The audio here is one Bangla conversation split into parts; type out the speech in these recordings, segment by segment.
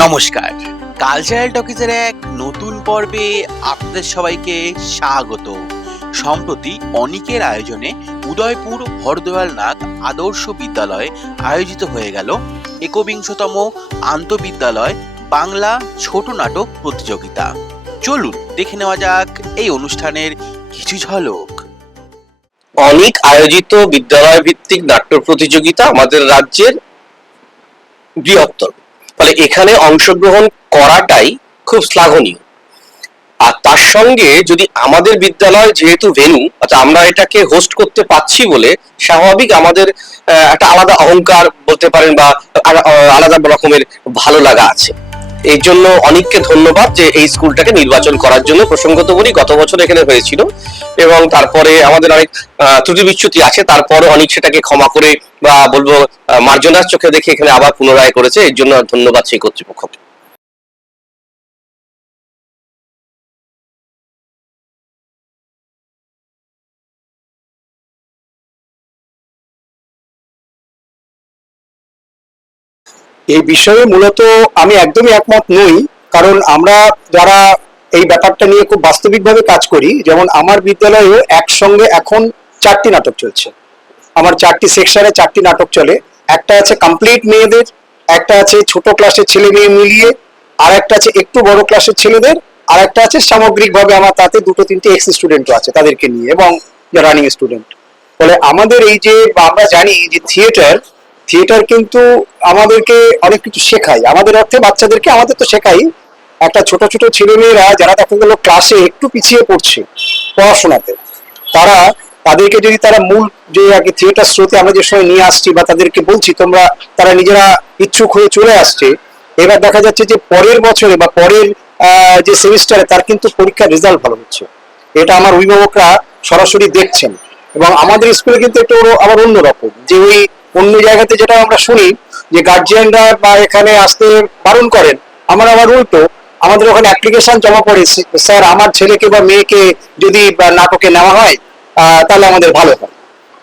নমস্কার, কালচারাল টকিজের এক নতুন পর্বে আপনাদের সবাইকে স্বাগত। সম্প্রতি অনিকের আয়োজনে উদয়পুর হরদয়ালনাথ আদর্শ বিদ্যালয়ে আয়োজিত হয়ে গেল একবিংশতম আন্তঃবিদ্যালয় বাংলা ছোট নাটক প্রতিযোগিতা। চলুন দেখে নেওয়া যাক এই অনুষ্ঠানের কিছু ঝলক। অনিক আয়োজিত বিদ্যালয় ভিত্তিক নাট্য প্রতিযোগিতা আমাদের রাজ্যের বৃহত্তর, ফলে এখানে অংশগ্রহণ করাটাই খুব শ্লাঘনীয়। আর তার সঙ্গে যদি আমাদের বিদ্যালয় যেহেতু ভেন্যু, আমরা এটাকে হোস্ট করতে পারছি বলে স্বাভাবিক আমাদের একটা আলাদা অহংকার বলতে পারেন বা আলাদা রকমের ভালো লাগা আছে। এই জন্য অনেককে ধন্যবাদ যে এই স্কুলটাকে নির্বাচন করার জন্য। প্রসঙ্গত বলি, গত বছর এখানে হয়েছিল এবং তারপরে আমাদের অনেক ত্রুটি বিচ্যুতি আছে, তারপরে অনেক সেটাকে ক্ষমা করে বা বলবো মার্জনার চোখে দেখে এখানে আবার পুনরায় করেছে। এর জন্য ধন্যবাদ সেই কর্তৃপক্ষকে। এই বিষয়ে মূলত আমি একদমই একমত নই, কারণ আমরা যারা এই ব্যাপারটা নিয়ে খুব বাস্তবিকভাবে কাজ করি, যেমন আমার বিদ্যালয়েও একসঙ্গে এখন 4টি নাটক চলছে। আমার 4টি সেকশনে 4টি নাটক চলে। একটা আছে কমপ্লিট মেয়েদের, একটা আছে ছোট ক্লাসের ছেলে মেয়ে মিলিয়ে, আর একটা আছে একটু বড় ক্লাসের ছেলেদের, আর একটা আছে সামগ্রিকভাবে আমার তাতে 2-3টে এক্স স্টুডেন্টও আছে তাদেরকে নিয়ে, এবং রানিং স্টুডেন্ট। ফলে আমাদের এই যে আমরা জানি যে থিয়েটার কিন্তু আমাদেরকে অনেক কিছু শেখায়, আমাদের অর্থে বাচ্চাদেরকে আমাদের তো শেখাই। একটা ছোট ছোট ছেলে মেয়েরা যারা দেখা গেল ক্লাসে একটু পিছিয়ে পড়ছে পড়াশোনাতে, তাদেরকে যদি তারা মূল যে আগে থিয়েটার স্রোতে আমরা যে সময় নিয়ে আসছি বা তাদেরকে বলছি তারা নিজেরা ইচ্ছুক হয়ে চলে আসছে। এবার দেখা যাচ্ছে যে পরের বছরে বা পরের যে সেমিস্টারে তার কিন্তু পরীক্ষার রেজাল্ট ভালো হচ্ছে। এটা আমার অভিভাবকরা সরাসরি দেখছেন। এবং আমাদের স্কুলে কিন্তু একটু আবার অন্যরকম, যে ওই অন্য জায়গাতে যেটা আমরা শুনি যে গার্জিয়ানরা বা এখানে আসতে বারণ করেন, আমার আবার উল্টো, আমাদের ওখানে অ্যাপ্লিকেশন জমা পড়ে, স্যার আমার ছেলেকে বা মেয়েকে যদি নাটকে নেওয়া হয় তাহলে আমাদের ভালো হয়।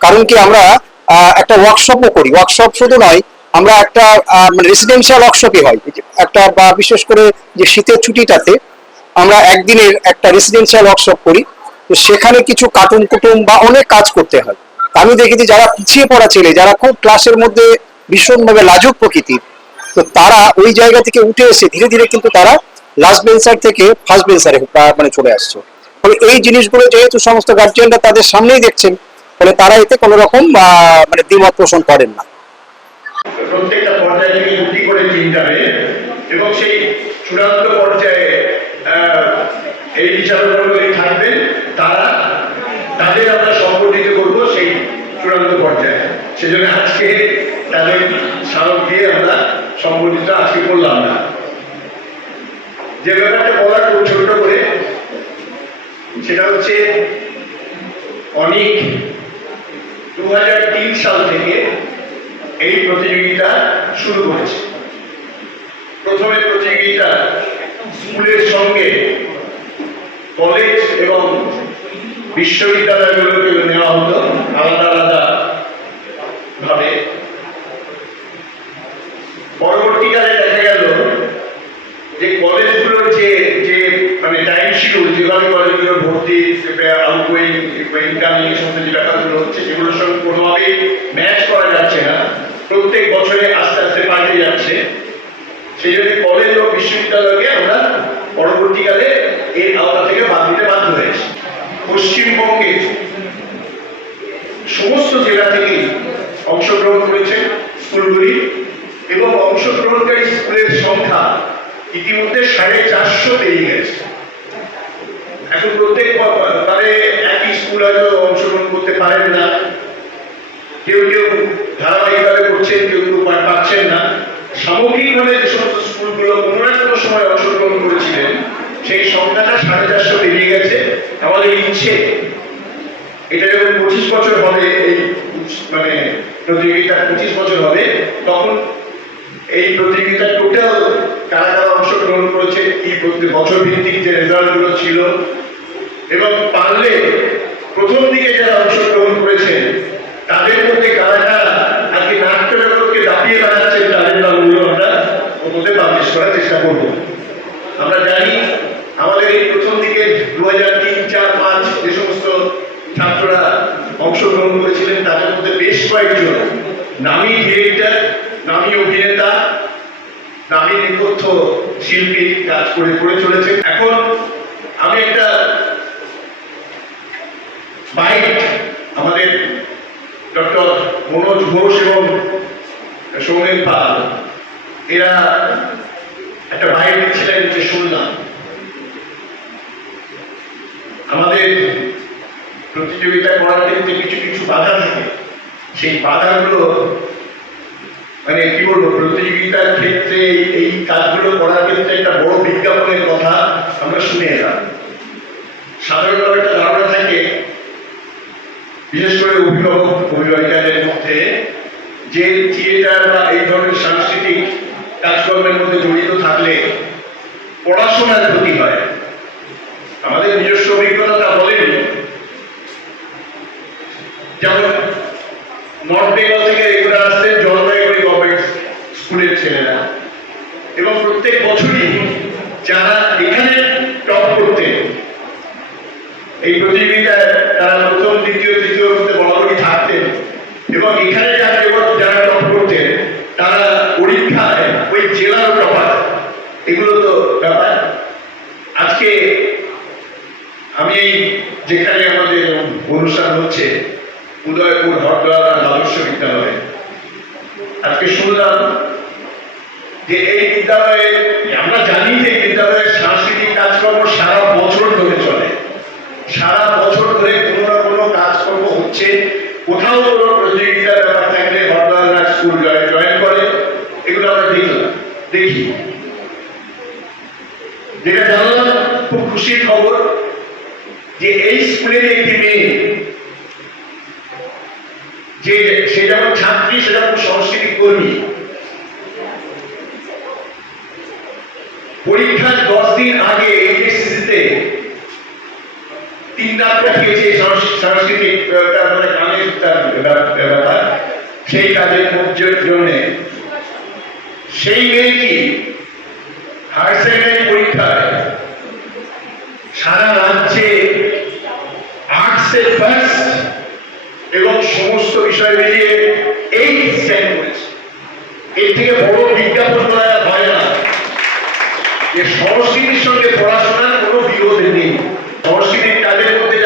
কারণ কি, আমরা একটা ওয়ার্কশপও করি। ওয়ার্কশপ শুধু নয়, আমরা একটা রেসিডেন্সিয়াল ওয়ার্কশপই হয় একটা, বা বিশেষ করে যে শীতের ছুটিটাতে আমরা একদিনের একটা রেসিডেন্সিয়াল ওয়ার্কশপ করি। তো সেখানে কিছু কার্টুন কুটুম বা অনেক কাজ করতে হয়। আমি দেখেছি যারা পিছিয়ে পড়া ছেলে, যারা খুব ক্লাসের মধ্যে ভীষণভাবে লাজুক প্রকৃতির, তো তারা ওই জায়গা থেকে উঠে এসে ধীরে ধীরে কিন্তু তারা লাস্ট বেঞ্চার থেকে ফার্স্ট বেঞ্চারে চলে আসছে। ফলে এই জিনিসগুলো যেহেতু সমস্ত গার্জিয়ানরা তাদের সামনেই দেখছেন, ফলে তারা এতে কোনো রকম দ্বিমত পোষণ করেন না। প্রত্যেকটা পর্যায়ে থেকে দুটি করে টিম যাবে এবং সেই চূড়ান্ত পর্যায়ে এই বিচারকরা থাকবেন, তাদের আমরা সংগঠিত করব সেই চূড়ান্ত পর্যায়ে। সেজন্য আজকে তাদের স্মারক দিয়ে আমরা সংগঠিত আজকে করলাম না। যে ব্যাপারটা বলার খুব ছোট করে, সেটা হচ্ছে অনেক 2003 সাল থেকে এই প্রতিযোগিতা শুরু করেছে। প্রথমে প্রতিযোগিতা স্কুলের সঙ্গে কলেজ এবং বিশ্ববিদ্যালয়গুলোকে নেওয়া হতো আলাদা আলাদা ভাবে। পরবর্তীকালে দেখা গেল যে কলেজগুলোর যে টাইম শিডিউল, যেভাবে কলেজগুলো ভর্তি, আউটগোয়িং, ইনকামিং, এই সমস্ত যে ব্যাপারগুলো হচ্ছে, সেগুলোর সঙ্গে কোনোভাবেই ম্যাচ করা যাচ্ছে না। প্রত্যেক বছরে আস্তে আস্তে পাল্টে যাচ্ছে। সেই জন্য কলেজ ও বিশ্ববিদ্যালয়কে আমরা পরবর্তীকালে এর আওতা থেকে বাদ দিতে বাধ্য হয়েছি। পশ্চিমবঙ্গের সমস্ত জেলা থেকেই অংশগ্রহণ করেছে স্কুলগুলি, এবং অংশগ্রহণকারী স্কুলের সংখ্যা ইতিমধ্যে 450 পেরিয়ে গেছে। এখন প্রত্যেক একই স্কুল হয়তো অংশগ্রহণ করতে পারেন না, কেউ কেউ ধারাবাহিকভাবে করছেন, কেউ কেউ পাচ্ছেন না। সামগ্রিকভাবে যে সমস্ত স্কুলগুলো কোনো না কোনো সময় অংশগ্রহণ করেছিলেন, সেই সংখ্যাটা 450 পেরিয়ে গেছে। আমাদের ইচ্ছে, এটা যখন 25 বছর হবে, এই প্রতিযোগিতা 25 বছর হবে, তখন এই প্রতিযোগিতা টোটাল কারা কারা অংশগ্রহণ করেছে, কি প্রত্যেক বছর ভিত্তিক যে রেজাল্টগুলো ছিল, এবং পারলে প্রথম দিকে যারা অংশগ্রহণ করেছেন তাদের মধ্যে কারা কারা আজকে নাট্য জগৎকে দাপিয়ে বেড়াচ্ছেন, তাদের নামগুলো আমরা ওদের পাবলিশ করার চেষ্টা অংশগ্রহণ করেছিলেন, তাদের মধ্যে বেশ কয়েকজন নামী ডিরেক্টর, নামী অভিনেতা, নামী নেপথ্য শিল্পী কাজ করে চলেছে। এখন আমি একটা বাইট আমাদের ডক্টর মনোজ ঘোষ এবং সৌমেন পাল এরা একটা বাইট দিচ্ছিলেন, যে শুনলাম আমাদের প্রতিযোগিতা করার ক্ষেত্রে কিছু কিছু বাধা থাকে, সেই বাধাগুলো মানে কি বলবো, প্রতিযোগিতার ক্ষেত্রে এই কাজগুলো করার ক্ষেত্রে একটা বড় বিজ্ঞাপনের কথা আমরা শুনে এলাম। সাধারণভাবে একটা ধারণা থাকে, বিশেষ করে অভিভাবক অভিভাবিকাদের মধ্যে, যে থিয়েটার বা এই ধরনের সাংস্কৃতিক কাজকর্মের মধ্যে জড়িত থাকলে পড়াশোনার ক্ষতি হয়। আমাদের নিজস্ব অভিজ্ঞতা বলেনি, যেমন নর্থ বেঙ্গল থেকে রেগুলার আসতেন জলপাইগুড়ি গভর্নমেন্ট স্কুলের ছেলেরা, এবং প্রত্যেক বছরই যারা এখানে টপ করতেন এই প্রতিযোগিতায়, তারা প্রথম দ্বিতীয় তৃতীয় মধ্যে বরাবরই থাকতেন, এবং এখানে যারা টপ করতেন তারা পরীক্ষায় ওই জেলার টপার। এগুলো তো ব্যাপার। আজকে আমি যেখানে আমাদের অনুষ্ঠান হচ্ছে উদয়পুর হরদোয়ার আদর্শ বিদ্যালয়ে, আজকে শুনলাম যে এই বিদ্যালয়ে, আমরা জানি যে এই বিদ্যালয়ের সাংস্কৃতিক কাজকর্ম সারা বছর ধরে চলে, সারা বছর ধরে কোনো না কোনো কাজকর্ম হচ্ছে। কোথাও কোনো প্রতিযোগিতার ব্যাপার থাকলে হরদোয়ার স্কুল জয়েন করে, এগুলো আমরা দেখি। যেটা জানলাম খুব খুশির খবর, যে এই স্কুলের একটি মেয়ে, যে সে যেমন ছাত্রী সে যেমন সংস্কৃতি কর্মী, পরীক্ষার 10 দিন আগে এইচএসসিতে 3 রাত কাটিয়েছে সাংস্কৃতিক গানের ব্যাপার, সেই কাজের জন্য। সেই মেয়েটি হায়ার সেকেন্ডারি পরীক্ষায় সারা রাজ্যে আর্টসে ফার্স্ট এবং সমস্ত বিষয় মিলিয়ে 8 স্ট্যান্ড করেছে। এর থেকে বড় বিজ্ঞাপন করা হয় না। যে সংস্কৃতির সঙ্গে পড়াশোনার কোনো বিরোধ নেই। সংস্কৃতির কাজের মধ্যে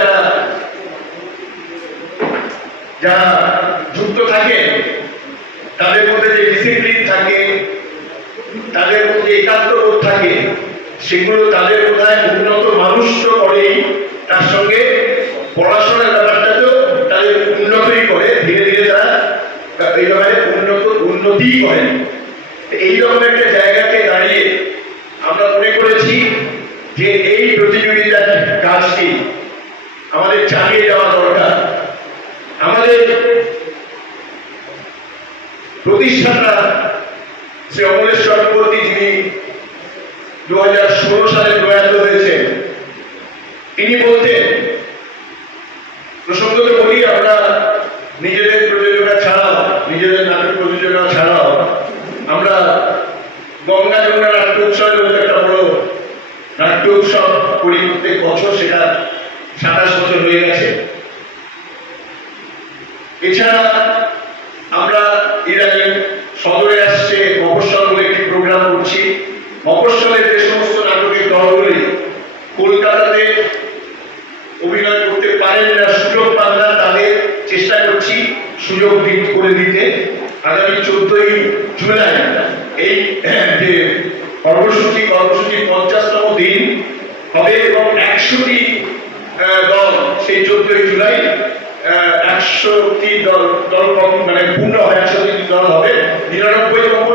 যারা যুক্ত থাকে, তাদের মধ্যে যে ডিসিপ্লিন থাকে, তাদের মধ্যে একাত্মবোধ থাকে, সেগুলো তাদের বোধহয় উন্নত মানুষ তো করেই, তার সঙ্গে পড়াশোনার ব্যাপারটাতেও তাদের উন্নতই করে, ধীরে ধীরে তারা এই ব্যাপারে উন্নতিই করেন। এইরকম একটা জায়গাতে দাঁড়িয়ে আমরা মনে করেছি যে এই প্রতিযোগিতার কাজটি আমাদের চালিয়ে যাওয়া দরকার। আমাদের প্রতিষ্ঠাতা শ্রী অমলেশ চক্রবর্তী, যিনি 2016 সালে প্রয়াত হয়েছেন, তিনি বলতেন, প্রসঙ্গত বলি, আমরা নিজেদের প্রযোজনা ছাড়াও, নিজেদের নাটক প্রযোজনা ছাড়াও আমরা গঙ্গা যমুনা নাট্য উৎসবের মধ্যে একটা বড় নাট্য উৎসব করি প্রত্যেক বছর, সেটা 27 বছর হয়ে গেছে। এছাড়া আমরা এর আগে সদরে আসছে মফস্বল বলে একটি প্রোগ্রাম করছি। মফস্বলের যে সমস্ত নাটকের দলগুলি কলকাতাতে অভিনয় করতে পারেন না, সুযোগ পান না, তাদের চেষ্টা করছি সুযোগ করে দিতে। আগামী 14ই জুলাই এই যে কর্মসূচি 50তম দিন হবে, এবং 100টি দল সেই 14ই জুলাই 100টি দল মানে পূর্ণ হয়, 100টি দল হবে। 99তম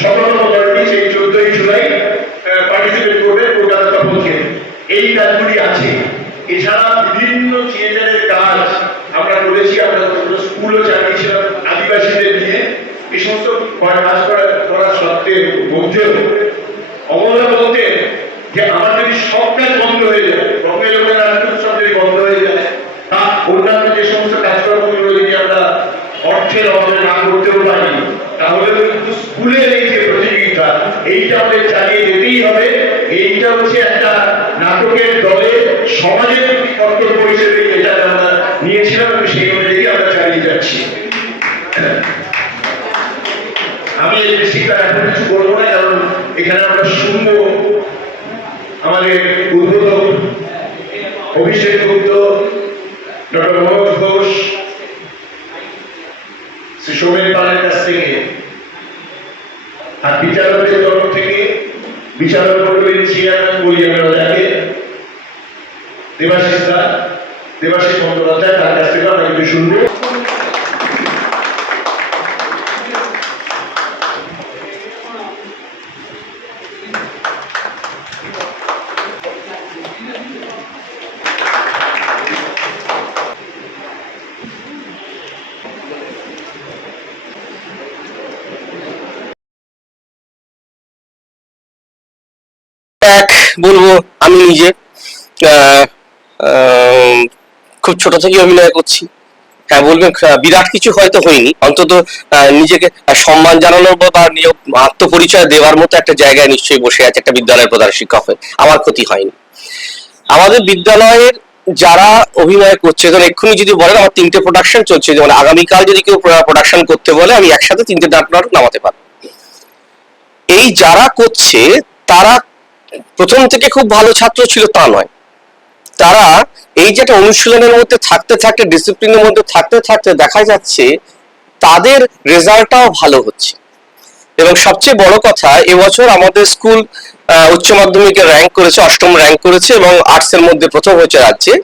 শততম দলটি সেই 14ই জুলাই পার্টিসিপেট করবে কলকাতা তপক্ষে। এই কাজগুলি আছে। এছাড়া বিভিন্ন থিয়েটারের কাজ আমরা করেছি। আমরা স্কুলও চালিয়েছিলাম আদিবাসীদের নিয়ে। এই সমস্ত কাজ করা সত্ত্বেও মধ্যেও অমলা বলতেন যে আমার যদি সব কাজ বন্ধ হয়ে যায়, রঙে রঙের নাট্য উৎসব যদি বন্ধ হয়ে যায়, তা অন্যান্য যে সমস্ত কাজকর্মগুলো যদি আমরা অর্থের অভাবে না করতেও পারি, তাহলে কিন্তু স্কুলের এই যে প্রতিযোগিতা, এইটা আমাদের চালিয়ে যেতেই হবে। এইটা হচ্ছে একটা নাটকের দলে সমাজের প্রতি কর্তব্য হিসেবে এটা আমরা নিয়েছিলাম এবং সেই অনুযায়ী আমরা চালিয়ে যাচ্ছি। আমি এর বেশি এখন কিছু বলবো না, কারণ এখানে আমরা শুনবো আমাদের উদ্বোধক অভিষেক গুপ্ত, ডক্টর মনোজ ঘোষ, শ্রী সৌমেন পালের কাছ থেকে, আর বিচারকদের তরফ থেকে বিচারক মন্ডলীর চেয়ারম্যান বলি আমরা যাকে দেবাশিস বন্দ্যোপাধ্যায়, তার কাছ থেকে আমরা একটু শুনবো। এক বলবো, আমি নিজে খুব ছোট থেকে অভিনয় করছি। হ্যাঁ বলবেন বিরাট কিছু হয়তো হয়নি, অন্তত নিজেকে সম্মান জানানোর বা আত্মপরিচয় দেওয়ার মতো একটা জায়গায় নিশ্চয়ই বসে আছে একটা বিদ্যালয়ের প্রধান শিক্ষক হয়ে। আমার ক্ষতি হয়নি। আমাদের বিদ্যালয়ের যারা অভিনয় করছে, ধর এক্ষুনি যদি বলেন আমার 3টে প্রোডাকশন চলছে, যেমন আগামীকাল যদি কেউ প্রোডাকশন করতে বলে আমি একসাথে 3টে নাটক নামাতে পারবো। এই যারা করছে তারা প্রথম থেকে খুব ভালো ছাত্র ছিল তা নয়, তারা এই যে একটা অনুশীলনের মধ্যে থাকতে থাকতে, ডিসিপ্লিনের মধ্যে থাকতে থাকতে দেখা যাচ্ছে তাদের রেজাল্টটাও ভালো হচ্ছে। এবং সবচেয়ে বড় কথা, এবছর আমাদের স্কুল উচ্চ মাধ্যমিকে র্যাঙ্ক করেছে, 8ম র্যাঙ্ক করেছে এবং আর্টসের মধ্যে প্রথম হয়েছে রাজ্যে।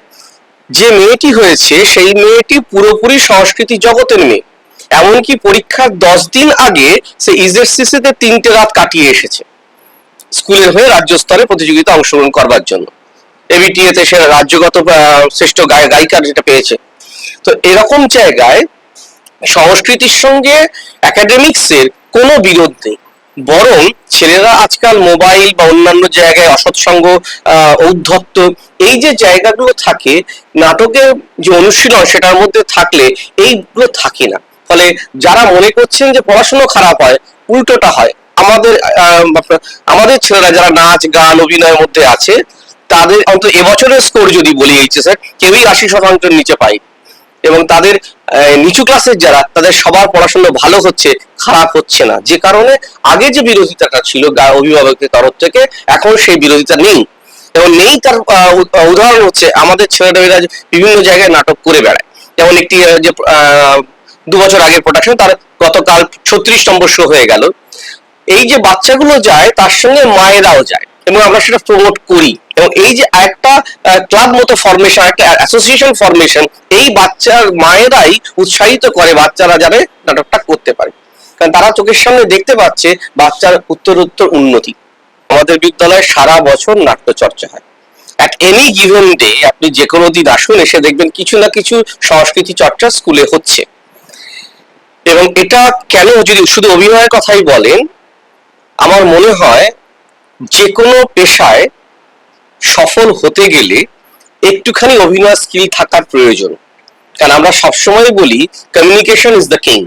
যে মেয়েটি হয়েছে সেই মেয়েটি পুরোপুরি সংস্কৃতি জগতের মেয়ে, এমনকি পরীক্ষার 10 দিন আগে সে ইজেডসিসিতে 3টে রাত কাটিয়ে এসেছে স্কুলের হয়ে রাজ্য স্তরে প্রতিযোগিতা অংশগ্রহণ করবার জন্য। এবিটিএতে সে রাজ্যগত শ্রেষ্ঠ গায়িকার যেটা পেয়েছে। তো এরকম জায়গায় সংস্কৃতির সঙ্গে একাডেমিক্সের কোনো বিরোধ নেই, বরং ছেলেরা আজকাল মোবাইল বা অন্যান্য জায়গায় অসৎসঙ্গ, ঔদ্ধত্য, এই যে জায়গাগুলো থাকে, নাটকের যে অনুশীলন সেটার মধ্যে থাকলে এইগুলো থাকে না। ফলে যারা মনে করছেন যে পড়াশোনা খারাপ হয়, উল্টোটা হয়। আমাদের ছেলেরা যারা নাচ গান অভিনয়ের মধ্যে আছে, তাদের অন্তত এবছরের স্কোর যদি বলি এইচএসের, কেউই 80% নিচে পাই। এবং তাদের নিচু ক্লাসের যারা, তাদের সবার পড়াশোনা ভালো হচ্ছে, খারাপ হচ্ছে না। যে কারণে আগে যে বিরোধিতাটা ছিল অভিভাবকের তরফ থেকে, এখন সেই বিরোধিতা নেই। এবং নেই তার উদাহরণ হচ্ছে আমাদের ছেলেরা বিভিন্ন জায়গায় নাটক করে বেড়ায়। যেমন একটি যে 2 বছর আগের প্রোডাকশন, তার গতকাল 36 নম্বর শো হয়ে গেল। এই যে বাচ্চাগুলো যায় তার সঙ্গে মায়েরাও যায় এবং আমরা সেটা প্রমোট করি। এবং এই যে একটা ক্লাব মতো ফরমেশন, একটা অ্যাসোসিয়েশন ফরমেশন, এই বাচ্চার মায়েরাই উৎসাহিত করে বাচ্চারা যাতে নাটকটা করতে পারে, কারণ তারা চোখের সামনে দেখতে পাচ্ছে বাচ্চার উত্তরোত্তর উন্নতি। আমাদের বিদ্যালয়ে সারা বছর নাট্য চর্চা হয়। অ্যাট এনি গিভেন ডে আপনি যে কোনো দিন আসুন, এসে দেখবেন কিছু না কিছু সংস্কৃতি চর্চা স্কুলে হচ্ছে। এবং এটা কেন, যদি শুধু অভিনয়ের কথাই বলেন, আমার মনে হয় যে কোনো পেশায় সফল হতে গেলে একটুখানি অভিনয় স্কিল থাকার প্রয়োজন। কারণ আমরা সবসময় বলি কমিউনিকেশন ইজ দ্য কিং।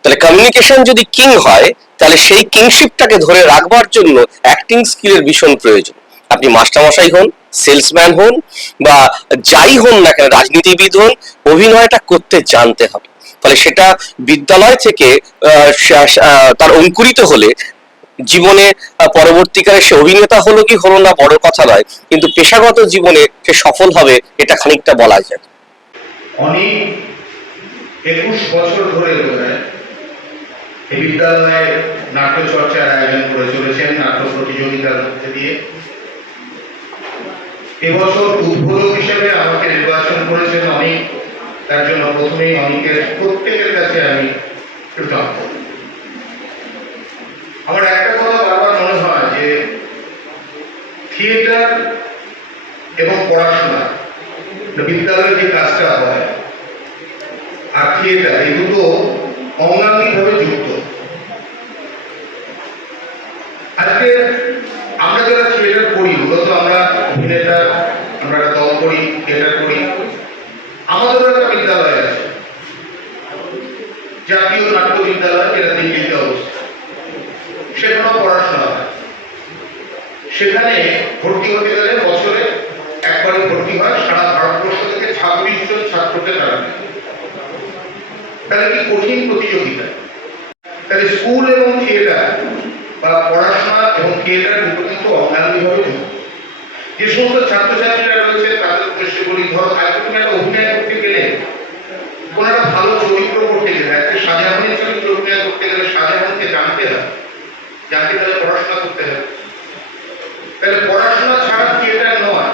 তাহলে কমিউনিকেশন যদি কিং হয়, তাহলে সেই কিংশিপটাকে ধরে রাখবার জন্য অ্যাক্টিং স্কিলের ভীষণ প্রয়োজন। আপনি মাস্টারমশাই হন, সেলসম্যান হন, বা যাই হন না কেন, রাজনীতিবিদ হন, অভিনয়টা করতে জানতে হবে। ফলে সেটা বিদ্যালয় থেকে তার অঙ্কুরিত হলে জীবনে পরবর্তীকালে সে অভিনেতা হলো কি হলো না বড় কথা নয়, কিন্তু পেশাগত জীবনে সে সফল হবে, এটা খানিকটা বলা যায়। অনেক 21 বছর ধরে এই বিদ্যালয়ে নাট্য চর্চার আয়োজন করে চলেছেন, নাট্য প্রতিযোগিতার মধ্যে দিয়ে। এবছর উদ্বোধক হিসেবে আমাকে নির্বাচন করেছেন অনেক, তার জন্য প্রথমেই অনেকের প্রত্যেকের কাছে আমি কৃতজ্ঞ। আমার একটা কথা বারবার মনে হয় যে থিয়েটার এবং পড়াশোনা, বিদ্যালয়ে যে কাজটা হয় আর থিয়েটার, এই দুটো অঙ্গাঙ্গিভাবে যুক্ত। আজকে আমরা যারা থিয়েটার করি, মূলত আমরা অভিনেতা, আমরা একটা দল করি, থিয়েটার করি। আমাদেরও একটা বিদ্যালয় আছে, জাতীয় নাট্য বিদ্যালয়, যেটা দিল্লিতে অবস্থিত। সেখানেও পড়াশোনা হয়। সেখানে ভর্তি হতে গেলে বছরে একবারই ভর্তি হয়। সারা ভারতবর্ষ থেকে 26 জন ছাত্র করতে পারে না। তাহলে কি কঠিন প্রতিযোগিতা। তাহলে স্কুল এবং থিয়েটার বা পড়াশোনা এবং থিয়েটার দুটো কিন্তু অঙ্গাঙ্গিভাবে যুক্ত। যে সমস্ত ছাত্রছাত্রীরা রয়েছে তাদের উদ্দেশ্যে বলি, ধরো আজকে তুমি একটা অভিনয় করতে গেলে, কোন একটা ভালো চরিত্র করতে গেলে, একটা শাহজাহানের চরিত্র অভিনয় করতে গেলে শাহজাহানকে জানতে হবে, জানতে গেলে পড়াশোনা করতে হবে। তাহলে পড়াশোনা ছাড়া থিয়েটার নয়।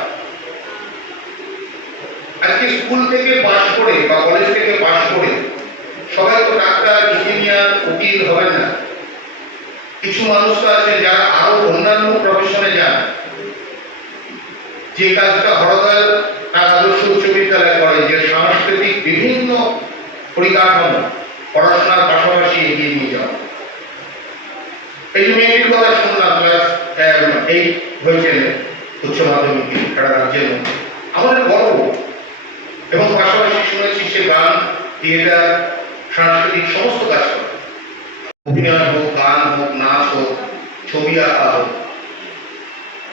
আজকে স্কুল থেকে পাশ করে বা কলেজ থেকে পাশ করে সবাই তো ডাক্তার, ইঞ্জিনিয়ার, উকিল হবে না। কিছু মানুষ তো আছে যারা আরো অন্যান্য প্রফেশনে যান। যে কাজটা হরদয়াল তার আদর্শ উচ্চ বিদ্যালয় করে, যে সাংস্কৃতিক বিভিন্ন পরিকাঠামো পড়াশোনার পাশাপাশি এগিয়ে নিয়ে যাওয়া। এই যে মেয়েটির কথা শুনলাম, ক্লাস 8 হয়েছে উচ্চ মাধ্যমিকে সারা রাজ্যের মধ্যে, আমাদের গর্ব। এবং পাশাপাশি শুনেছি সে গান, থিয়েটার, সাংস্কৃতিক সমস্ত কাজ করে। অভিনয় হোক, গান হোক, নাচ হোক, ছবি আঁকা হোক,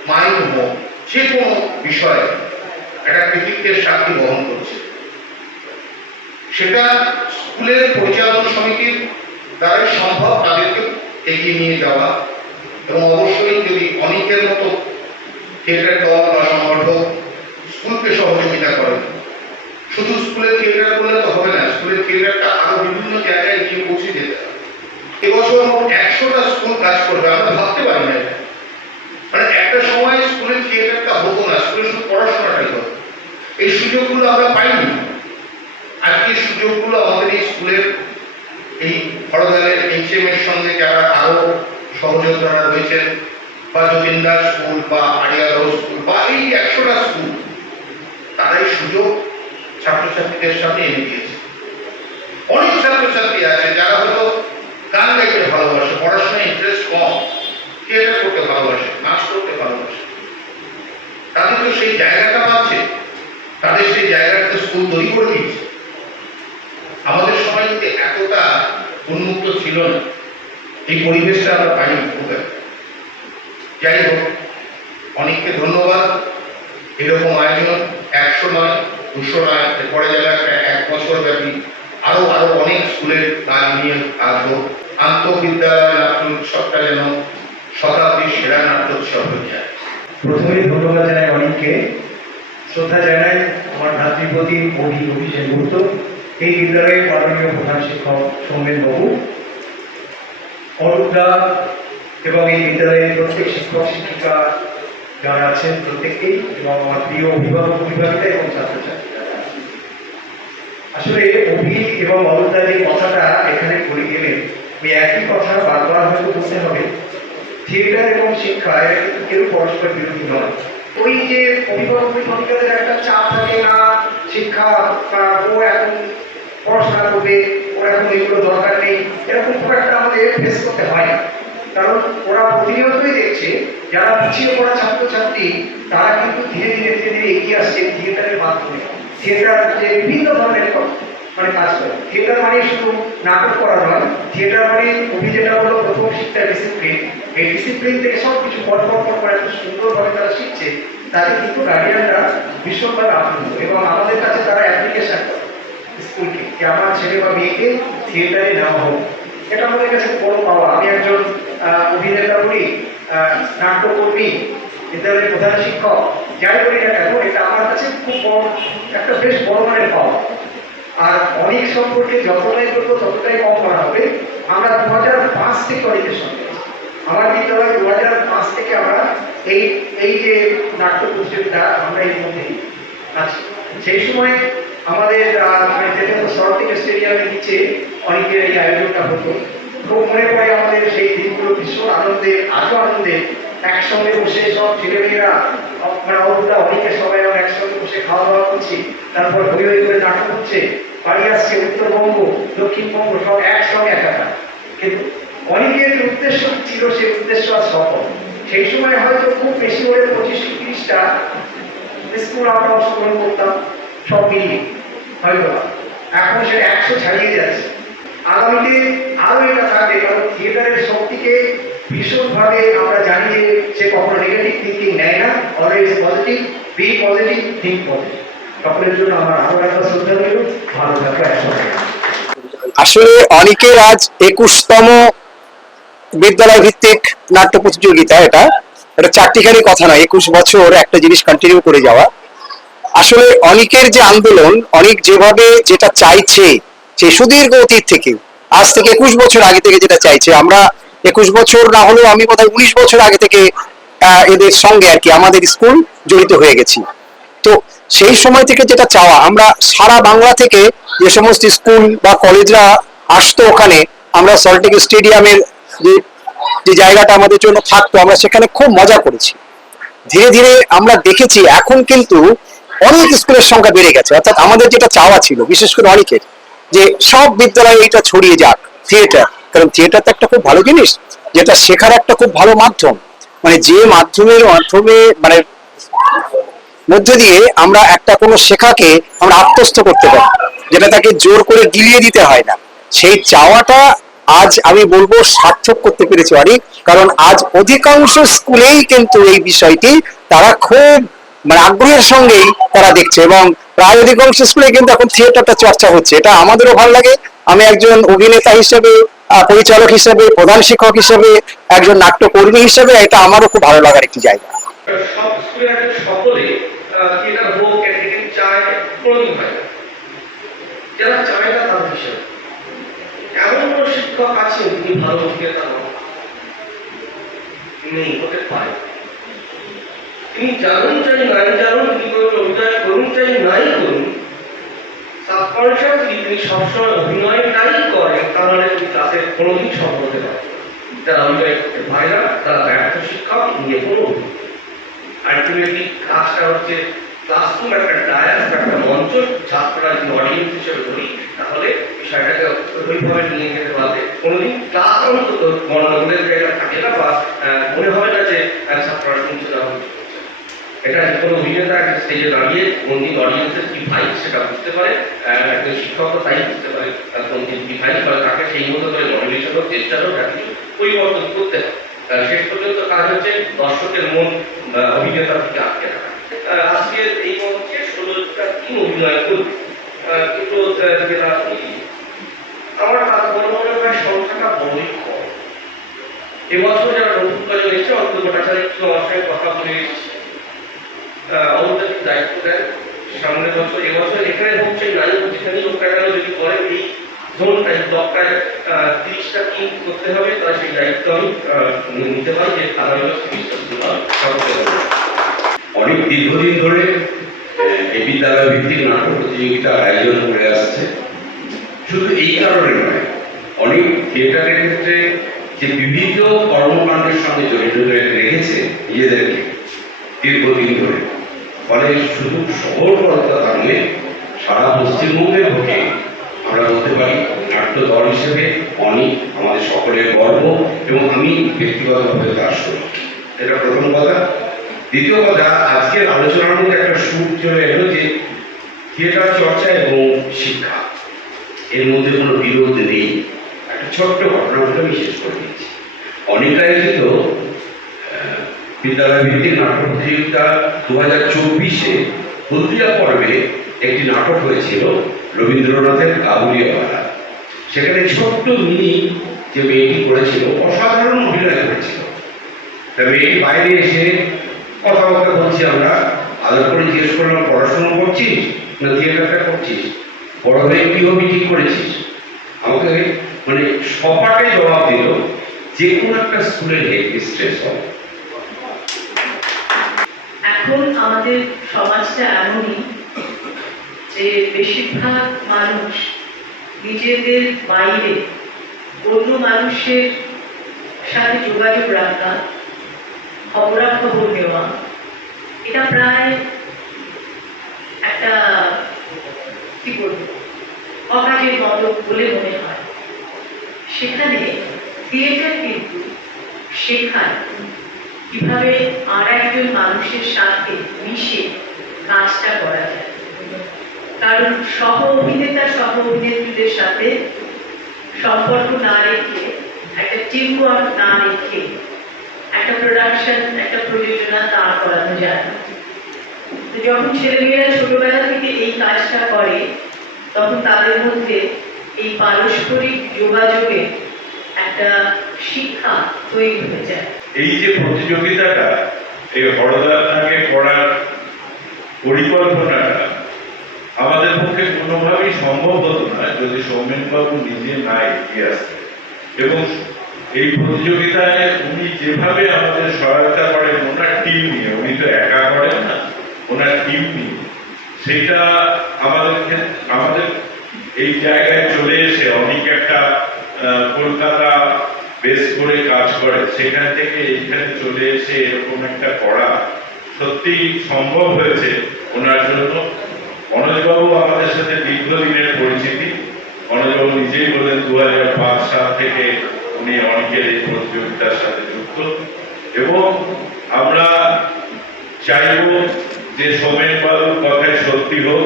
মাইক হোক, যে কোনো বিষয়ে একটা কৃতিত্বের সাক্ষী বহন করছে। সেটা স্কুলের পরিচালন সমিতির দ্বারাই সম্ভব তাদেরকে এগিয়ে নিয়ে যাওয়া। এবং অবশ্যই যদি অনেকের মতো থিয়েটার দল বা সংগঠক স্কুলকে সহযোগিতা করে, শুধু স্কুলের থিয়েটার করলে তো হবে না, স্কুলের থিয়েটারটা আরো বিভিন্ন জায়গায় গিয়ে পৌঁছে যেতে হবে। এবছর মোট 100টা স্কুল কাজ করবে, আমরা ভাবতে পারি না। মানে একটা সময় স্কুলের থিয়েটারটা হতো না, স্কুলে শুধু পড়াশোনাটাই হতো। এই সুযোগগুলো আমরা পাইনি। আজকে সুযোগগুলো আমাদের এই স্কুলের, এই হরদয়ালের HM এর সঙ্গে যারা আরো সহযোদ্ধারা রয়েছেন, বা যতীন্দার স্কুল বা আড়িয়ালো স্কুল বা এই 100টা স্কুল, তারাই সুযোগ ছাত্রছাত্রীদের সামনে এনে দিয়েছে। অনেক ছাত্রছাত্রী আছে যারা হয়তো গান গাইতে ভালোবাসে, পড়াশোনায় ইন্টারেস্ট কম, থিয়েটার করতে ভালোবাসে, নাচ করতে ভালোবাসে। তাদের তো সেই জায়গাটা পাচ্ছে, তাদের সেই জায়গাটা স্কুল তৈরি করে দিচ্ছে। আমাদের সময় এতটা উন্মুক্ত ছিল না, এই পরিবেশটা আমরা পাইনি খুব। যাই হোক, অনেককে ধন্যবাদ। এরকম আয়োজন 100 নয়, 200 নয়, এরপরে যারা 1 বছর ব্যাপী আরো অনেক স্কুলের কাজ নিয়ে আসবো। আন্তঃবিদ্যালয় নাট্য উৎসবটা যেন শতাব্দীর সেরা নাট্য উৎসব হয়ে যায়। প্রথমেই ধন্যবাদ জানাই অনেককে, শ্রদ্ধা জানাই আমার ভাতৃপ্রতি অভিষেক গুরুত্ব, এই বিদ্যালয়ের মাননীয় প্রধান শিক্ষক সৌমেন বাবু, অরূপদা এবং এই বিদ্যালয়ের প্রত্যেক শিক্ষক শিক্ষিকা যারা আছেন প্রত্যেককেই, এবং আমার প্রিয় অভিভাবক অভিভাবিকা এবং ছাত্রছাত্রীরা। আসলে অভি এবং অরূপদা যে কথাটা এখানে বলে গেলেন, ওই একই কথা বারবার হয়তো বলতে হবে। থিয়েটার এবং শিক্ষা এরা কিন্তু কেউ পরস্পর বিরোধী নয়। ওই যে অভিভাবক অভিভাবিকাদের একটা চাপ থাকে না, শিক্ষা ও এখন পড়াশোনা করবে, ওর এখন এগুলো দরকার নেই, এরকম খুব একটা আমাদের ফেস করতে হয় না। কারণ ওরা প্রতিনিয়তই দেখছে যারা পিছিয়ে পড়া ছাত্রছাত্রী তারা কিন্তু ধীরে ধীরে এগিয়ে আসছে থিয়েটারের মাধ্যমে। থিয়েটার যে বিভিন্ন ধরনের কাজ করে। থিয়েটার মানে শুধু নাটক করা নয়, থিয়েটার মানে যেটা হলো প্রথম শিক্ষা ডিসিপ্লিন। এই ডিসিপ্লিন থেকে সব কিছু পর এত সুন্দরভাবে তারা শিখছে, তাদের কিন্তু গার্ডিয়ানরা ভীষণভাবে আনন্দ, এবং আমাদের কাছে তারা অ্যাপ্লিকেশন করে স্কুলকে যে আমার ছেলে বা মেয়েকে থিয়েটারে নেওয়া হোক। এটা আমাদের কাছে বড় পাওয়া। আমি একজন অভিনেতা বলি, নাট্যকর্মী, বিদ্যালয়ের প্রধান শিক্ষক, যাই বলি না কেন, এটা আমার কাছে খুব বড় একটা বেশ বড় মানের পাওয়া। আর অনেক সম্পর্কে যতটাই করবো ততটাই কম করা হবে। আমরা 2005 থেকে অনেকের সঙ্গে, আমার বিদ্যালয় 2005 থেকে আমরা এই যে নাট্য প্রতিযোগিতা আমরা এর মধ্যে আছি। সেই সময় আমাদের সরকারি স্টেডিয়ামের নিচে অনেকের এই আয়োজনটা হতো। খুব মনে পড়ে আমাদের সেই দিনগুলো, ভীষণ আনন্দের, আজও আনন্দের। একসঙ্গে বসে সব ছেলেমেয়েরা, অনেকের সবাই আমরা একসঙ্গে বসে খাওয়া দাওয়া করছি, তারপর হই হই করে নাটক হচ্ছে, বাড়ি আসছে, উত্তরবঙ্গ দক্ষিণবঙ্গ সব একসঙ্গে একাকার। কিন্তু অনেকের উদ্দেশ্য ছিল, সেই উদ্দেশ্য আর সফল। সেই সময় হয়তো খুব বেশি হলে 25-30টা স্কুল আমরা অংশগ্রহণ করতাম সব মিলিয়ে, হয়তো এখন সেটা 100 ছাড়িয়ে যাচ্ছে। আগামীতে আরো এটা থাকবে, কারণ থিয়েটারের শক্তিকে ভীষণভাবে আমরা জানি যে সে কখনো নেগেটিভ থিঙ্কিং নেয় না, always positive, be positive, think positive. সকলের জন্য আমার আরো একটা শ্রদ্ধা রইল। ভালো থাকবে, একসঙ্গে। আসলে অনেকের আজ 21তম বিদ্যালয় ভিত্তিক নাট্য প্রতিযোগিতা। এটা এটা চারটিখানি কথা নয়, 21 বছর একটা জিনিস কন্টিনিউ করে যাওয়া। আসলে অনেকের যে আন্দোলন, অনেক যেভাবে যেটা চাইছে সেই সুদীর্ঘ অতীত থেকে, আজ থেকে 21 বছর আগে থেকে যেটা চাইছে, আমরা 21 বছর না হলেও আমি বোধহয় 19 বছর আগে থেকে এদের সঙ্গে আর কি আমাদের স্কুল জড়িত হয়ে গেছি। তো সেই সময় থেকে যেটা চাওয়া, আমরা সারা বাংলা থেকে যে সমস্ত স্কুল বা কলেজরা আসতো ওখানে, আমরা সল্টলেক স্টেডিয়ামের যে যে জায়গাটা আমাদের জন্য থাকতো, আমরা সেখানে খুব মজা করেছি। ধীরে ধীরে আমরা দেখেছি এখন কিন্তু অনেক স্কুলের সংখ্যা বেড়ে গেছে। অর্থাৎ আমাদের যেটা চাওয়া ছিল, বিশেষ করে অনেকের, যে সব বিদ্যালয়ে এটা ছড়িয়ে যাক থিয়েটার। কারণ থিয়েটার তো একটা খুব ভালো জিনিস, যেটা শেখার একটা খুব ভালো মাধ্যম। মানে যে মাধ্যমে মানে মধ্যে দিয়ে আমরা একটা কোনো শেখাকে আমরা আত্মস্থ করতে পারি, যেটা তাকে জোর করে গিলিয়ে দিতে হয় না। সেই চাওয়াটা আজ আমি বলবো সার্থক করতে পেরেছি অনেক। কারণ আজ অধিকাংশ স্কুলেই কিন্তু এই বিষয়টি তারা খুব মানে আগ্রহের সঙ্গেই তারা দেখছে, এবং প্রায় অধিকাংশ স্কুলে কিন্তু এখন থিয়েটারটা চর্চা হচ্ছে। এটা আমাদেরও ভালো লাগে। আমি একজন অভিনেতা হিসেবে, পরিচালক হিসেবে, প্রধান শিক্ষক হিসেবে, একজন নাট্যকর্মী হিসেবে এটা আমারও খুব ভালো লাগার একটি জায়গা। সব স্কুলের সকলে থিয়েটার হোক ক্যান্ডিডেট চায়, কোনোদিন হয় না। যারা চায় না তাদের হিসেবে এমন কোন শিক্ষক আছে তিনি ভালো থিয়েটার নেই, হতে পারে। তিনি জানুন চাই নাই জানুন, তিনি কোনো অভিনয় করুন চাই নাই করুন, সাবকনশিয়াসলি তিনি সবসময় অভিনয়টাই করেন। তাহলে তিনি ক্লাসে কোনোদিন সফল হতে পারে। যারা অভিনয় করতে পারে না তারা ব্যর্থ শিক্ষক, নিয়ে কোনো আলটিমেটলি কাজটা হচ্ছে ক্লাসরুম একটা ডায়াস, একটা মঞ্চ, ছাত্ররা যদি অডিয়েন্স হিসেবে ধরি তাহলে বিষয়টাকে ওইভাবে নিয়ে যেতে পারবে। কোনোদিন ক্লাস অন্তত মনোযোগের জায়গা থাকে না, বা মনে হবে না যে ছাত্ররা শুনছে না। এটা কোনো অভিনেতা একটা স্টেজে দাঁড়িয়ে কোনদিন অডিয়েন্সের কি ভাইব সেটা বুঝতে পারে, একজন শিক্ষকও তাই বুঝতে পারে কোনদিন কি ভাইব, ফলে তাকে সেই মতো করে মডেলেশন হোক, চেষ্টা হোক, কিছু পরিবর্তন করতে হয়। শেষ পর্যন্ত কাজ হচ্ছে দর্শকের মন অভিনেতার দিকে আটকে রাখা। আজকে এই মঞ্চে 16টা টিম অভিনয় করবে, কিন্তু যেটা আমার কাছে মনে হয় সংখ্যাটা বড়ই কম। এবছর যারা নতুন কজন এসেছে, অন্তত ভট্টাচার্য আমার সঙ্গে কথা বলে এসেছে, আমাদের দায়িত্ব দেন সামনের বছর। এবছর এখানে হচ্ছে নাই, যেখানে লোকটা গেল যদি করেন এই জোনটাই ব্লকটায় 30টা টিম করতে হবে, তাই সেই দায়িত্ব আমি নিতে পারি যে আগামী বছর 30টা অনেক দীর্ঘদিন ধরে এই বিদ্যালয় ভিত্তিক নাটক প্রতিযোগিতা আয়োজন করে আসছে। শুধু এই কারণে নয়, অনেক থিয়েটারের ক্ষেত্রে যে বিবিধ কর্মকাণ্ডের সঙ্গে জড়িত রেখেছে নিজেদেরকে দীর্ঘদিন ধরে, ফলে শুধু শহর কলকাতা থাকলে সারা পশ্চিমবঙ্গের ভোটে আমরা বলতে পারি নাট্য দল হিসেবে অনেক আমাদের সকলের গর্ব, এবং আমি ব্যক্তিগতভাবে তার শরীর। এটা প্রথম কথা। দ্বিতীয় কথা, আজকের আলোচনার মধ্যে একটা সুর চলে এলো যে থিয়েটার চর্চা এবং শিক্ষা, এর মধ্যে কোনো বিরোধ নেই। একটা ছোট্ট ঘটনা বলে আমি শেষ করে দিচ্ছি। অনেক আয়োজিত বিদ্যালয় ভিত্তিক নাটক প্রতিযোগিতা 2024-এ হলদিয়া পর্বে একটি নাটক হয়েছিল রবীন্দ্রনাথের কাবুলিওয়ালা। সেখানে ছোট্ট মিনি যে মেয়েটি করেছিল, অসাধারণ অভিনয় করেছিল। তা মেয়েটি বাইরে এসে কথাবার্তা বলছি, আমরা আদর করে জিজ্ঞেস করলাম, পড়াশোনা করছিস না থিয়েটারটা করছিস, বড় হয়ে কি হবি ঠিক করেছিস? আমাকে মানে সপাটে জবাব দিল, যে কোনো একটা স্কুলের হেডমিস্ট্রেস হবে। এখন আমাদের সমাজটা এমনই যে বেশিরভাগ মানুষ নিজেদের বাইরে অন্য মানুষের সাথে যোগাযোগ রাখা, খবরাখবর নেওয়া, এটা প্রায় একটা কি বলবো অকাজের মতো বলে মনে হয়। সেখানে থিয়েটার কিন্তু শেখায় কিভাবে আর একজন মানুষের সাথে মিশে কাজটা করা যায়। কারণ সহ অভিনেত্রীদের সাথে সম্পর্ক না রেখে, একটা টিম ওয়ার্ক না রেখে একটা প্রোডাকশন, একটা প্রযোজনা দাঁড় করানো যায় না। তো তো যখন ছেলেমেয়েরা ছোটবেলা থেকে এই কাজটা করে তখন তাদের মধ্যে এই পারস্পরিক যোগাযোগে একটা শিক্ষা তৈরি হয়ে যায়। এই যে প্রতিযোগিতাটা, এই হরদার নাকে করার পরিকল্পনাটা আমাদের পক্ষে কোনোভাবেই সম্ভব হতো না যদি সৌমেনবাবু নিজে না এগিয়ে আসতেন। এবং এই প্রতিযোগিতায় উনি যেভাবে আমাদের সহায়তা করেন ওনার টিম নিয়ে, উনি তো একা করেন না, ওনার টিম নিয়ে, সেটা আমাদের এই জায়গায় চলে এসে অনেক একটা কলকাতা বেস করে কাজ করে, সেখান থেকে এইখানে চলে এসে এরকম একটা করা সত্যি সম্ভব হয়েছে ওনার জন্য। অনুজবাবু আমাদের সাথে দীর্ঘদিনের পরিচিতি। অনুজবাবু নিজেই বলেন 2005 সাল থেকে উনি অনেকের এই প্রতিযোগিতার সাথে যুক্ত, এবং আমরা চাইব যে সোমেনবাবুর কথাই সত্যি হোক।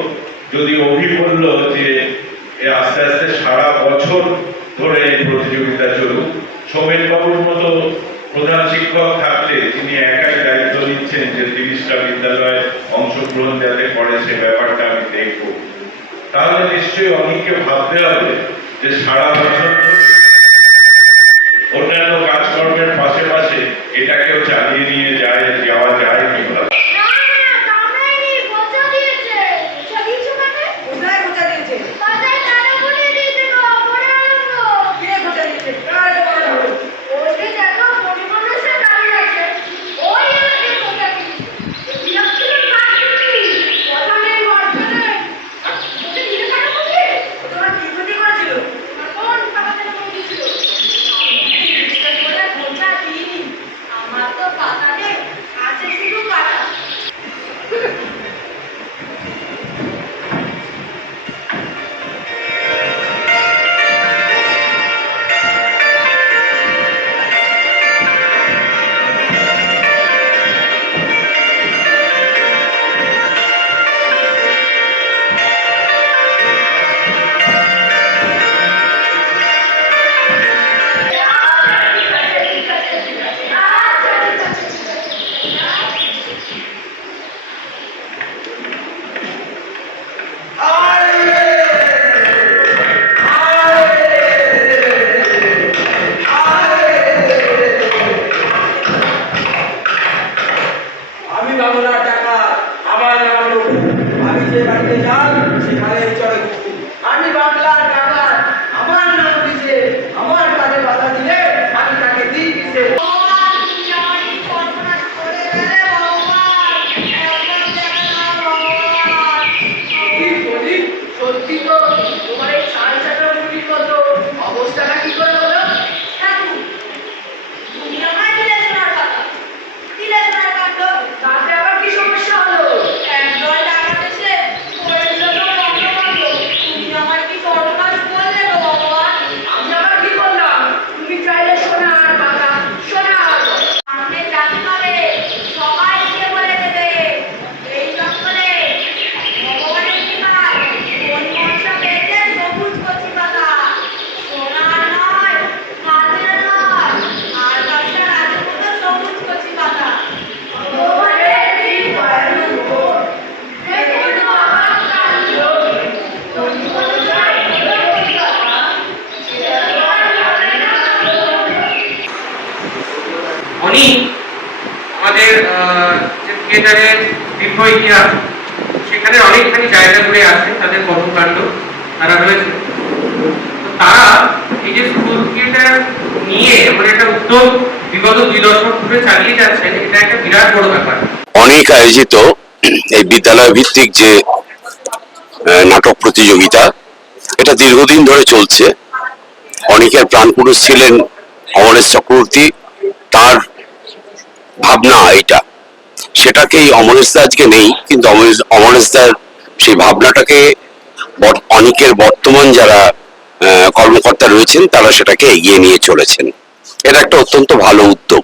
যদি অভি বলল যে আস্তে আস্তে সারা বছর ধরে এই প্রতিযোগিতা চলুক, সোমেনবাবুর মতো প্রধান শিক্ষক থাকলে তিনি একাই দায়িত্ব নিচ্ছেন যে 30টা বিদ্যালয়ে অংশগ্রহণ যাতে করে সে ব্যাপারটা আমি দেখব, তাহলে নিশ্চয়ই অনেককে ভাবতে হবে যে সারা বছর অন্যান্য কাজকর্মের পাশে এটাকেও চালিয়ে নিয়ে যাওয়া যায় কিভাবে। আমাদের যে থিয়েটারের দীর্ঘ ইতিহাস, সেখানে অনেকখানি জায়গা জুড়ে আছে তাদের কর্মকাণ্ড, তারা রয়েছে। তো তারা এই যে স্কুল থিয়েটার নিয়ে মানে একটা উদ্যোগ বিগত 2 দশক ধরে চালিয়ে যাচ্ছেন, এটা একটা বিরাট বড় ব্যাপার। অনেক আয়োজিত এই বিদ্যালয় ভিত্তিক যে নাটক প্রতিযোগিতা, এটা দীর্ঘদিন ধরে চলছে। অনেকের প্রাণপুরুষ ছিলেন অমরেশ চক্রবর্তী, তার ভাবনা এটা, সেটাকেই অমরেশ দা আজকে নেই, কিন্তু অমরেশ দার সেই ভাবনাটাকে অনেকের বর্তমান যারা কর্মকর্তা রয়েছেন তারা সেটাকে এগিয়ে নিয়ে চলেছেন। এটা একটা অত্যন্ত ভালো উদ্যোগ।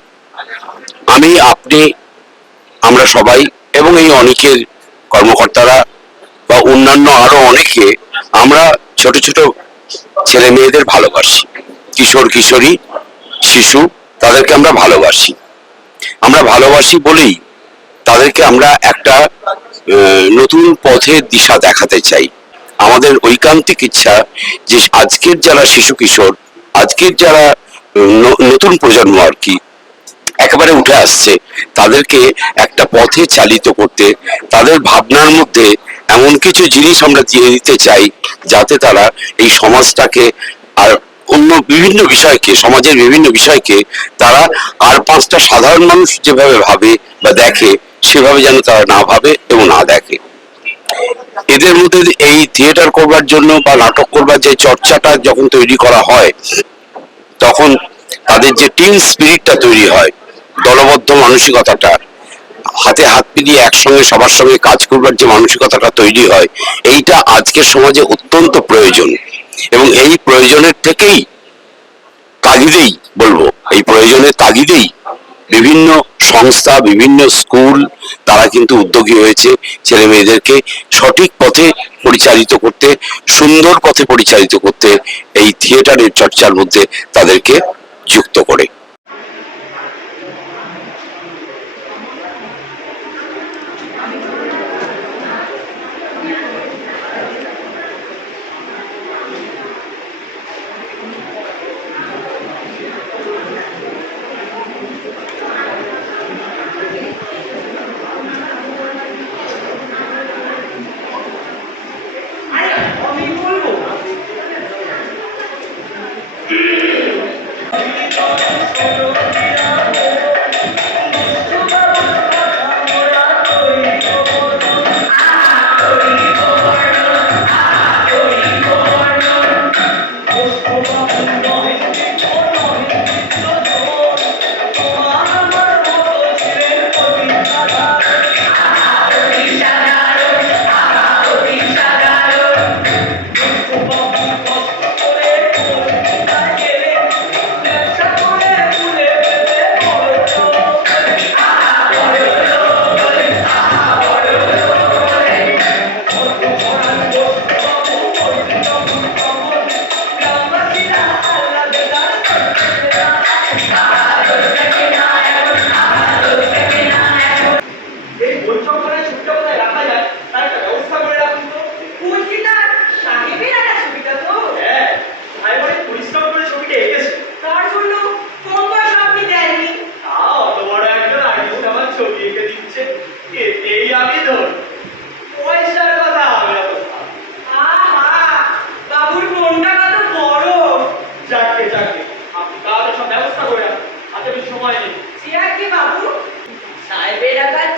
আপনি আমরা সবাই এবং এই অনেকের কর্মকর্তারা বা অন্যান্য আরো অনেকে, আমরা ছোট ছোট ছেলে মেয়েদের ভালোবাসি, কিশোর কিশোরী শিশু, তাদেরকে আমরা ভালোবাসি বলেই তাদেরকে আমরা একটা নতুন পথের দিশা দেখাতে চাই। আমাদের ঐকান্তিক ইচ্ছা যে আজকের যারা শিশু কিশোর, আজকের যারা নতুন প্রজন্ম আর কি একেবারে উঠে আসছে, তাদেরকে একটা পথে চালিত করতে, তাদের ভাবনার মধ্যে এমন কিছু জিনিস আমরা দিয়ে দিতে চাই যাতে তারা এই সমাজটাকে আর অন্য বিভিন্ন বিষয়কে, সমাজের বিভিন্ন বিষয়কে তারা আর পাঁচটা সাধারণ মানুষ যেভাবে ভাবে বা দেখে সেভাবে যেন তারা না ভাবে এবং না দেখে। এদের মধ্যে এই থিয়েটার করবার জন্য বা নাটক করবার যে চর্চাটা যখন তৈরি করা হয়, তখন তাদের যে টিম স্পিরিটটা তৈরি হয়, দলবদ্ধ মানসিকতাটা, হাতে হাত মিলিয়ে একসঙ্গে সবার সঙ্গে কাজ করবার যে মানসিকতাটা তৈরি হয়, এইটা আজকের সমাজে অত্যন্ত প্রয়োজন। এবং এই প্রয়োজনের থেকেই তাগিদেই বলবো, এই প্রয়োজনের তাগিদেই বিভিন্ন সংস্থা, বিভিন্ন স্কুল তারা কিন্তু উদ্যোগী হয়েছে ছেলে মেয়েদেরকে সঠিক পথে পরিচালিত করতে, সুন্দর পথে পরিচালিত করতে, এই থিয়েটারের চর্চার মধ্যে তাদেরকে যুক্ত করে।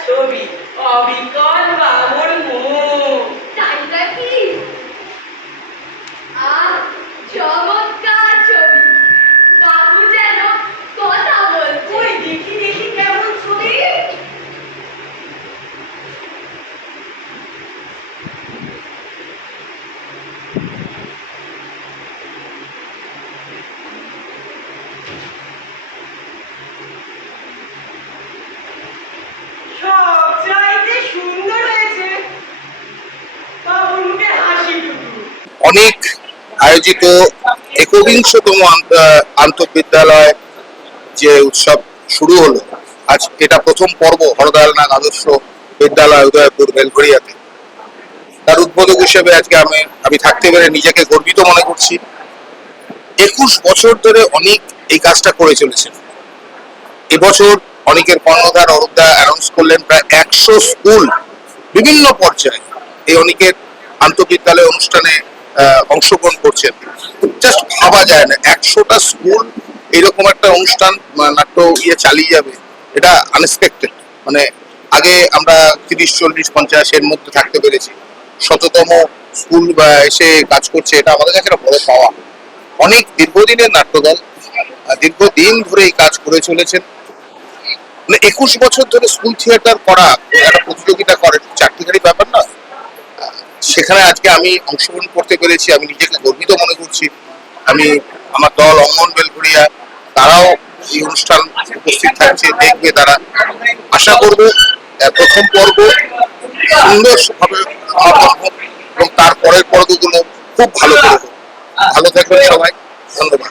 ছবি অবিকল বাবুর মুখ তাইটা কি চমৎকার ছবি। বাবু যেন কথা বলছে। ওই দেখি দেখি কেমন ছবি। অনেক আয়োজিত একবিংশতম আন্তঃবিদ্যালয় যে উৎসব শুরু হলো, আজ এটা প্রথম পর্ব হরদয়াল নাগ আদর্শ বিদ্যালয় উদয়পুর বেলঘরিয়াতে। তার উদ্বোধক হিসেবে আজকে আমি থাকতে পেরে নিজেকে গর্বিত মনে করছি। 21 বছর ধরে অনেক এই কাজটা করে চলেছেন। এবছর অনেকের কর্ণধার অরূপদা অ্যানাউন্স করলেন প্রায় 100 স্কুল বিভিন্ন পর্যায়ে এই অনেকের আন্তঃবিদ্যালয় অনুষ্ঠানে অংশগ্রহণ করছেন। জাস্ট ভাবা যায় না 100টা স্কুল এরকম একটা অনুষ্ঠান নাট্য চালিয়ে যাবে, এটা আনএক্সপেক্টেড। মানে আগে আমরা 30, 40, 50 এর মধ্যে থাকতে পেরেছি, 100তম স্কুল এসে কাজ করছে, এটা আমাদের কাছে একটা বড় পাওয়া। অনেক দীর্ঘদিনের নাট্যদল, দীর্ঘদিন ধরে এই কাজ করে চলেছেন। 21 বছর ধরে স্কুল থিয়েটার করা, একটা প্রতিযোগিতা করে, চারটিখানি ব্যাপার না। সেখানে আজকে আমি অংশগ্রহণ করতে পেরেছি, আমি নিজেকে গর্বিত মনে করছি। আমি আমার দল অঙ্গন বেলঘরিয়া, তারাও এই অনুষ্ঠান উপস্থিত থাকছে, দেখবে তারা। আশা করবো প্রথম পর্ব সুন্দরভাবে সমাপন হোক এবং তারপরের পর্বগুলো খুব ভালো করে হোক। ভালো থাকবেন সবাই, ধন্যবাদ।